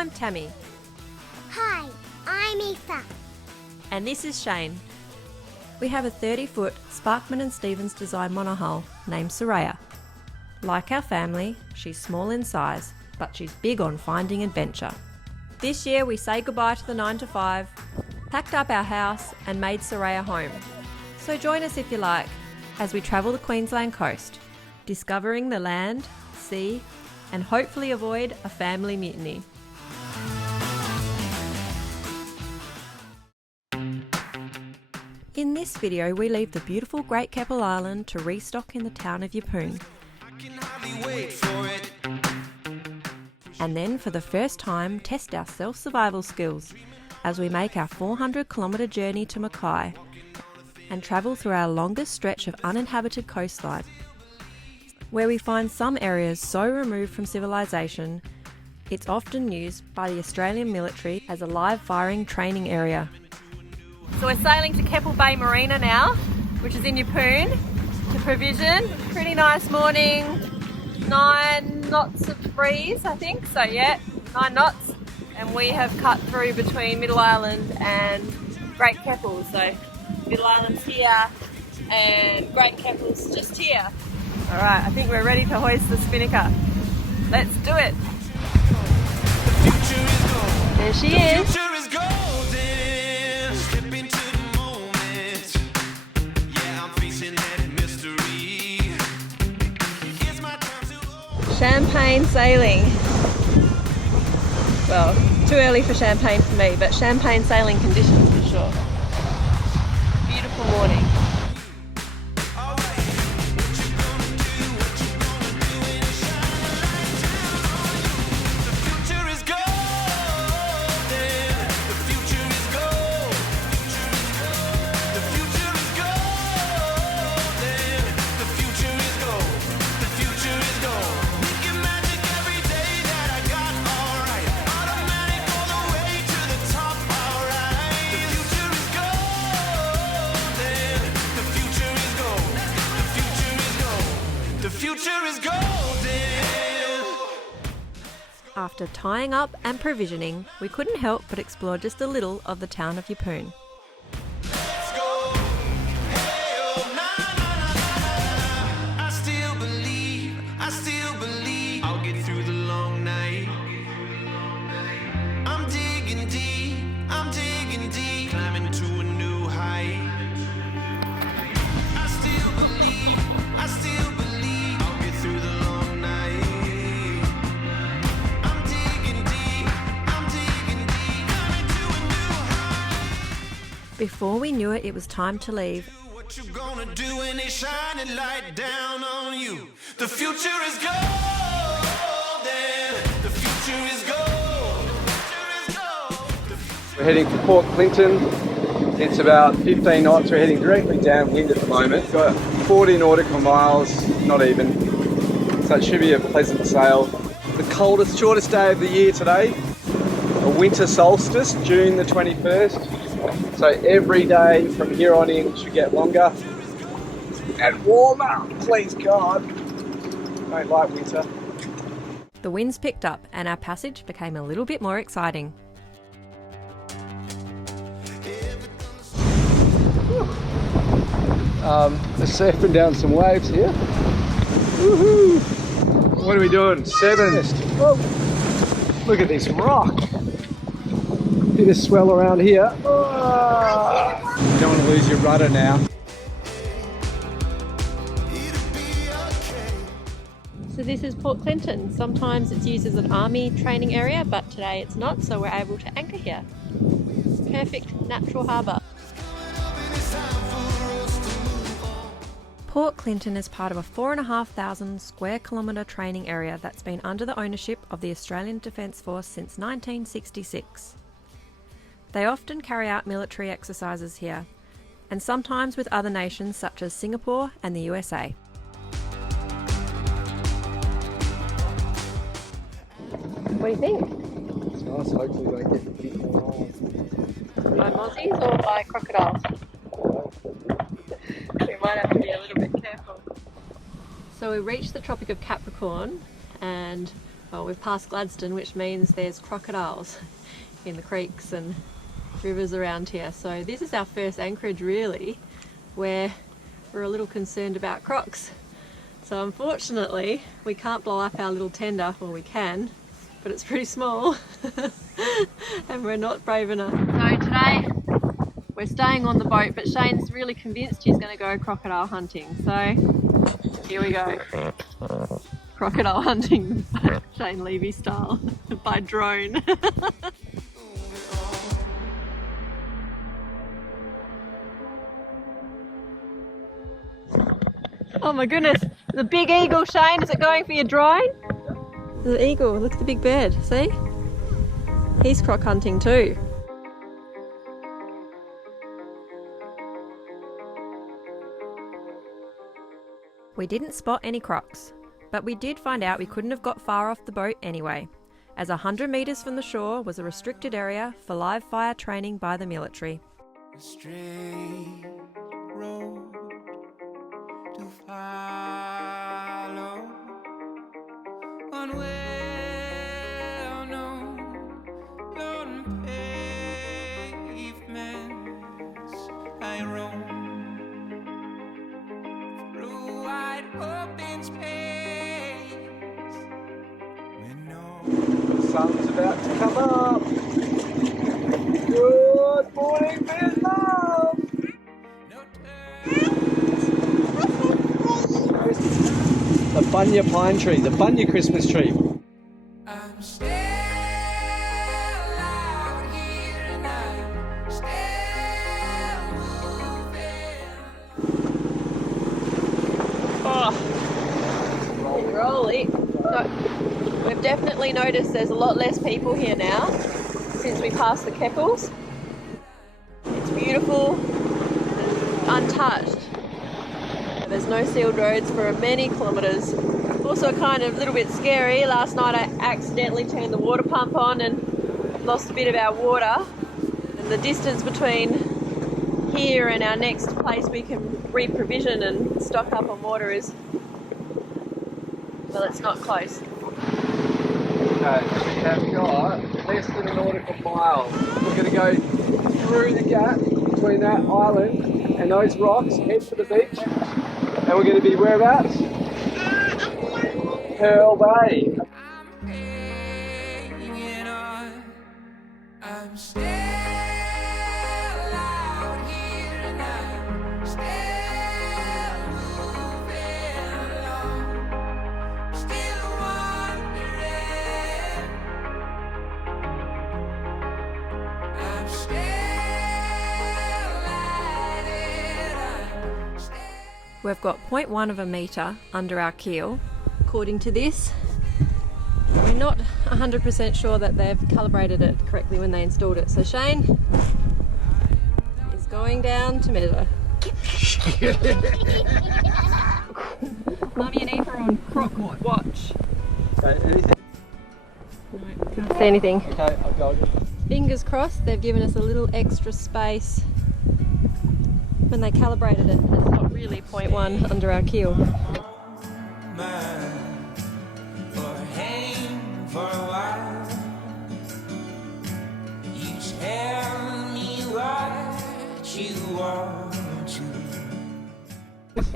I'm Tammy. Hi, I'm Aoife. And this is Shane. We have a 30-foot Sparkman and Stevens design monohull named Soraya. Like our family, she's small in size, but she's big on finding adventure. This year we say goodbye to the 9 to 5, packed up our house and made Soraya home. So join us if you like, as we travel the Queensland coast, discovering the land, sea, and hopefully avoid a family mutiny. In this video we leave the beautiful Great Keppel Island to restock in the town of Yeppoon. And then for the first time test our self-survival skills as we make our 400-kilometre journey to Mackay and travel through our longest stretch of uninhabited coastline, where we find some areas so removed from civilization it's often used by the Australian military as a live firing training area. So we're sailing to Keppel Bay Marina now, which is in Yeppoon, to provision. Pretty nice morning, 9 knots of breeze I think, so yeah, 9 knots. And we have cut through between Middle Island and Great Keppel. So Middle Island's here and Great Keppel's just here. Alright, I think we're ready to hoist the spinnaker. Let's do it! There she is! Champagne sailing. Well, too early for champagne for me, but champagne sailing conditions for sure. Beautiful morning. After tying up and provisioning, we couldn't help but explore just a little of the town of Yeppoon. Before we knew it, it was time to leave. What you gonna do when they shine a light down on you? The future is golden. The future is gold. We're heading to Port Clinton. It's about 15 knots. We're heading directly downwind at the moment. Got 40 nautical miles, not even. So it should be a pleasant sail. The coldest, shortest day of the year today. A winter solstice, June the 21st. So every day from here on in should get longer and warmer, please God. Don't like winter. The winds picked up and our passage became a little bit more exciting. Just surfing down some waves here. Woohoo! What are we doing? 7. Whoa. Look at this rock. Bit of swell around here. Oh. You don't want to lose your rudder now. So this is Port Clinton. Sometimes it's used as an army training area, but today it's not, so we're able to anchor here. Perfect natural harbour. Port Clinton is part of a 4,500 square kilometre training area that's been under the ownership of the Australian Defence Force since 1966. They often carry out military exercises here, and sometimes with other nations such as Singapore and the USA. What do you think? It's nice, hopefully they get a bit more on. By mozzies or by crocodiles? We might have to be a little bit careful. So we reached the Tropic of Capricorn and Well, we've passed Gladstone, which means there's crocodiles in the creeks and rivers around here. So this is our first anchorage really where we're a little concerned about crocs. So unfortunately we can't blow up our little tender. Well, we can, but it's pretty small and we're not brave enough. So today we're staying on the boat, but Shane's really convinced he's going to go crocodile hunting. So here we go. Crocodile hunting, Shane Levy style, by drone. Oh my goodness, the big eagle, Shane, is it going for your drone? The eagle, look at the big bird, see? He's croc hunting too. We didn't spot any crocs, but we did find out we couldn't have got far off the boat anyway, as 100 metres from the shore was a restricted area for live fire training by the military. A straight road to follow on well-known lone pavements I roam through wide open space with no. The sun's about to come up. Good morning, Vietnam! The bunya pine tree, the bunya Christmas tree. I'm still out here and I'm still moving. Rolly. So, we've definitely noticed there's a lot less people here now since we passed the Keppels. It's beautiful, untouched. There's no sealed roads for many kilometres. Also kind of a little bit scary. Last night I accidentally turned the water pump on and lost a bit of our water. And the distance between here and our next place we can reprovision and stock up on water is, well, it's not close. Okay, we have got less than a nautical mile. We're going to go through the gap between that island and those rocks, head for the beach, and we're going to be whereabouts? Curlew Bay. I'm hanging on. I'm still out here and I'm still moving along. Still wondering. I'm still at it. I'm still. We've got 0.1 of a metre under our keel. According to this, we're not 100% sure that they've calibrated it correctly when they installed it. So Shane is going down to measure. Mummy and Eva are on croc watch. Okay, anything? No, can't see anything. Okay, I'll go. Fingers crossed they've given us a little extra space when they calibrated it. It's not really 0.1 under our keel. For hang for a while. You tell me what you want to.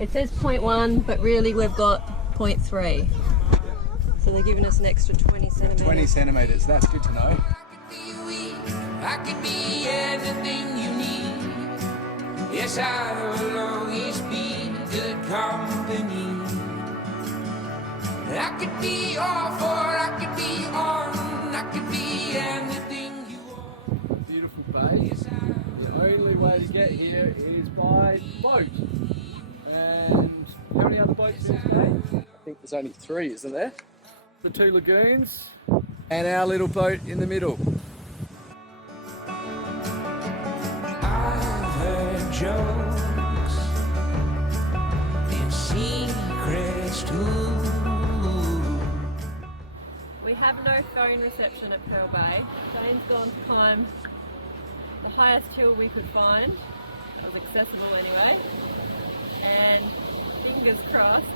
It says 0.1, but really we've got 0.3. So they're giving us an extra 20 centimetres. 20 centimetres, that's good to know. I could be anything you need. Yes, I will always be good company. I could be all for, I could be on, I could be anything you want. Beautiful bay. The only way to get here is by boat. And how many other boats in this bay? I think there's only 3, isn't there? The 2 lagoons and our little boat in the middle. I've heard jokes and secrets too. We have no phone reception at Curlew Bay. Shane's gone to climb the highest hill we could find. It was accessible anyway. And fingers crossed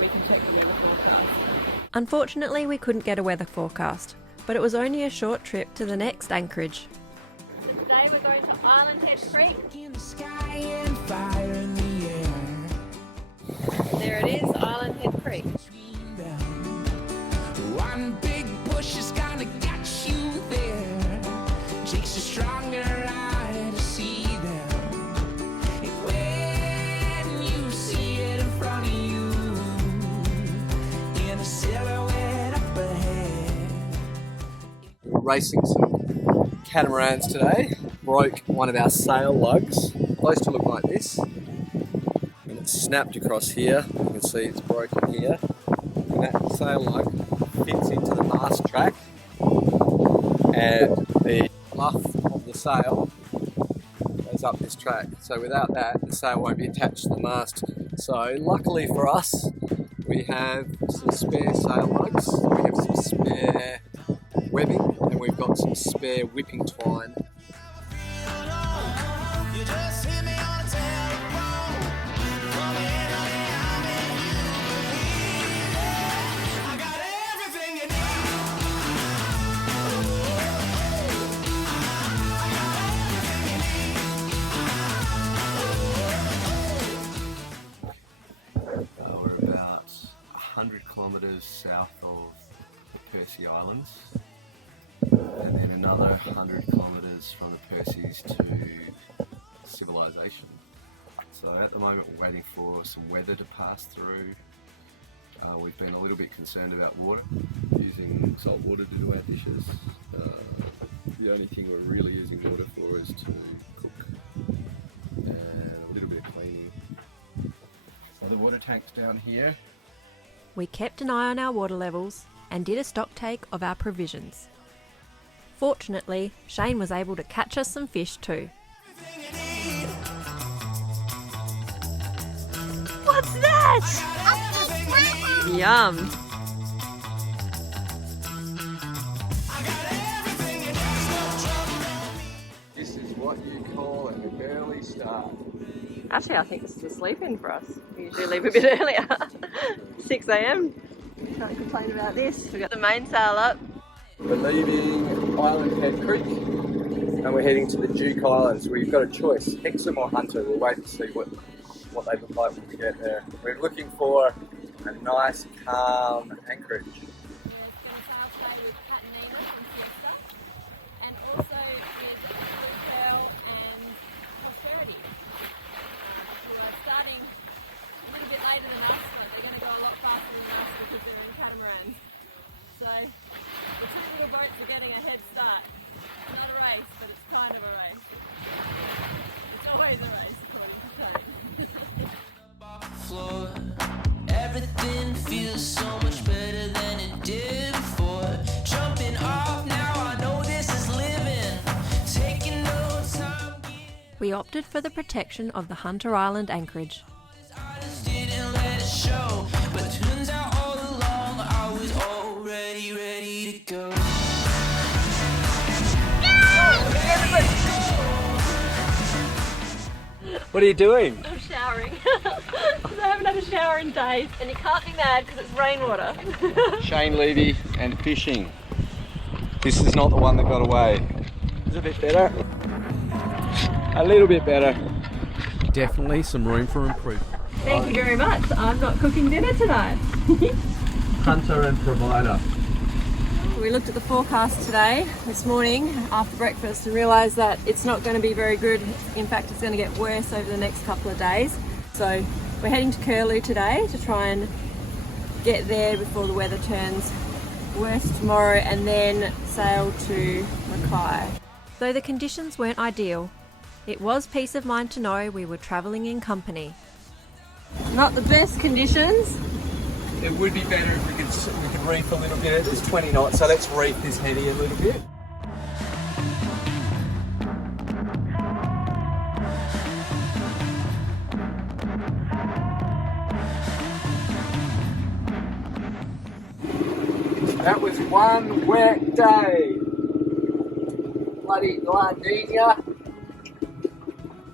we can check the weather forecast. Unfortunately, we couldn't get a weather forecast, but it was only a short trip to the next anchorage. Today we're going to Island Head Creek. In the sky and fire in the air. There it is, Island Head Creek. One big bush is gonna get you there. Takes a stronger eye to see them. And when you see it in front of you, in a silhouette up ahead. Racing some catamarans today. Broke one of our sail lugs. Supposed to look like this. And it's snapped across here. You can see it's broken here. And that sail lug fits into the mast track. And the fluff of the sail goes up this track. So without that, the sail won't be attached to the mast. So luckily for us, we have some spare sail lugs. We have some spare webbing, and we've got some spare whipping twine. You just hit me on the telephone. Call me in on the I'm in you. I got everything you We're about 100 kilometres south of the Percy Islands, and then another 100 kilometres from the Percys to civilization. So at the moment we're waiting for some weather to pass through. We've been a little bit concerned about water, using salt water to do our dishes. The only thing we're really using water for is to cook and a little bit of cleaning. So the water tank's down here. We kept an eye on our water levels and did a stock take of our provisions. Fortunately, Shane was able to catch us some fish too. What's that? Yum! This is what you call an early start. Actually, I think this is a sleep-in for us. We usually leave a bit earlier. 6 a.m. Can't complain about this. We've got the mainsail up. We're leaving Island Head Creek and we're heading to the Duke Islands. We've got a choice, Hexham or Hunter. We'll wait and see what they look like when we get there. We're looking for a nice, calm anchorage. So the two little boats are getting a head start. It's not a race, but it's kind of a race. It's always a race, according to Shane. Everything feels so much better than it did before. Jumping off now, I know this is living. Taking no time. We opted for the protection of the Hunter Island anchorage. I just didn't let it show, but it turns out all along I was already ready to go. What are you doing? I'm showering. I haven't had a shower in days, and you can't be mad because it's rainwater. Shane Levy and fishing. This is not the one that got away. Is it a bit better? A little bit better. Definitely some room for improvement. Thank you very much. I'm not cooking dinner tonight. Hunter and provider. We looked at the forecast today, this morning, after breakfast, and realised that it's not going to be very good. In fact, it's going to get worse over the next couple of days. So we're heading to Curlew today to try and get there before the weather turns worse tomorrow, and then sail to Mackay. Though the conditions weren't ideal, it was peace of mind to know we were travelling in company. Not the best conditions. It would be better if we could reef a little bit. It's 20 knots, so let's reef this heady a little bit. That was one wet day. Bloody La Nina.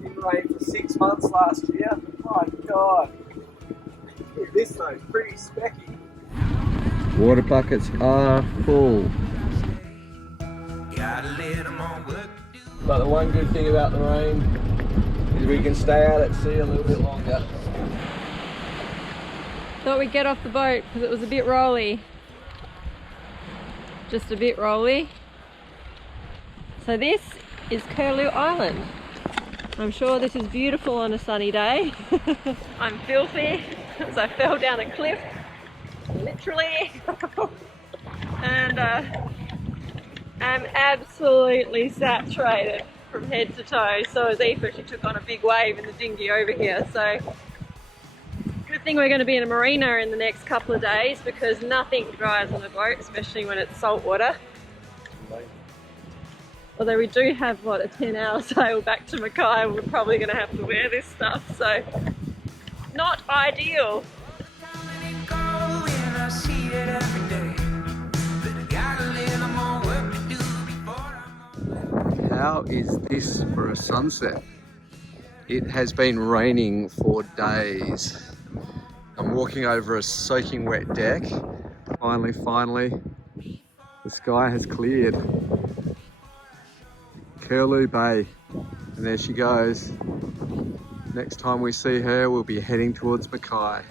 Didn't rain for 6 months last year. My God. Look at this though, pretty specky. Water buckets are full. But the one good thing about the rain is we can stay out at sea a little bit longer. Thought we'd get off the boat because it was a bit rolly. Just a bit rolly. So this is Curlew Island. I'm sure this is beautiful on a sunny day. I'm filthy as I fell down a cliff, literally. And I'm absolutely saturated from head to toe. So is Aoife. She took on a big wave in the dinghy over here. So good thing we're going to be in a marina in the next couple of days because nothing dries on a boat, especially when it's salt water. Although we do have, what, a 10-hour sail back to Mackay, we're probably going to have to wear this stuff, so not ideal. How is this for a sunset? It has been raining for days. I'm walking over a soaking wet deck. Finally, the sky has cleared. Curlew Bay, and there she goes. Next time we see her, we'll be heading towards Mackay.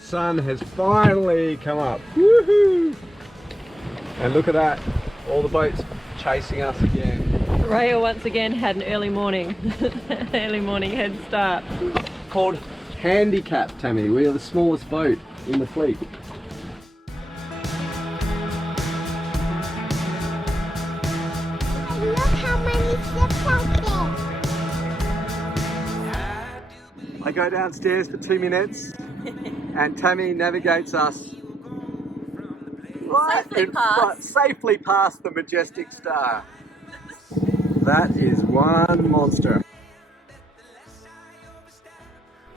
Sun has finally come up. Woohoo! And look at that, all the boats chasing us again. Raya once again had an early morning head start. Called handicap, Tammy. We are the smallest boat in the fleet. Look how many ships out there. I go downstairs for 2 minutes and Tammy navigates us safely past the majestic star. That is one monster.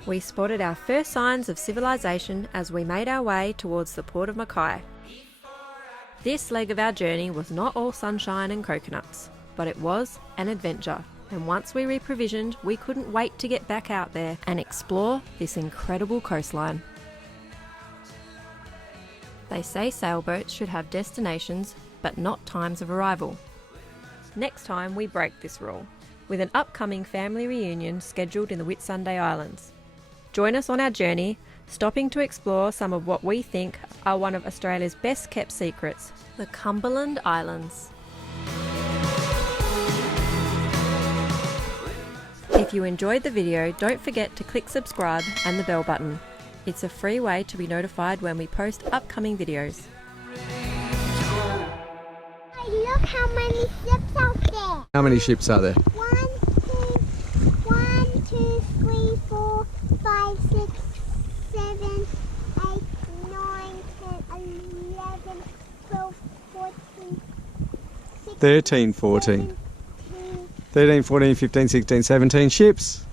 We spotted our first signs of civilization as we made our way towards the Port of Mackay. This leg of our journey was not all sunshine and coconuts, but it was an adventure. And once we reprovisioned, we couldn't wait to get back out there and explore this incredible coastline. They say sailboats should have destinations, but not times of arrival. Next time we break this rule, with an upcoming family reunion scheduled in the Whitsunday Islands. Join us on our journey, stopping to explore some of what we think are one of Australia's best kept secrets, the Cumberland Islands. If you enjoyed the video, don't forget to click subscribe and the bell button. It's a free way to be notified when we post upcoming videos. Look how many ships out there. How many ships are there? 1, 2, 3, 4, 5, 6, 7, 8, 9, 10, 11, 12, 14, 16, 13, 14. 13, 14, 15, 16, 17 ships.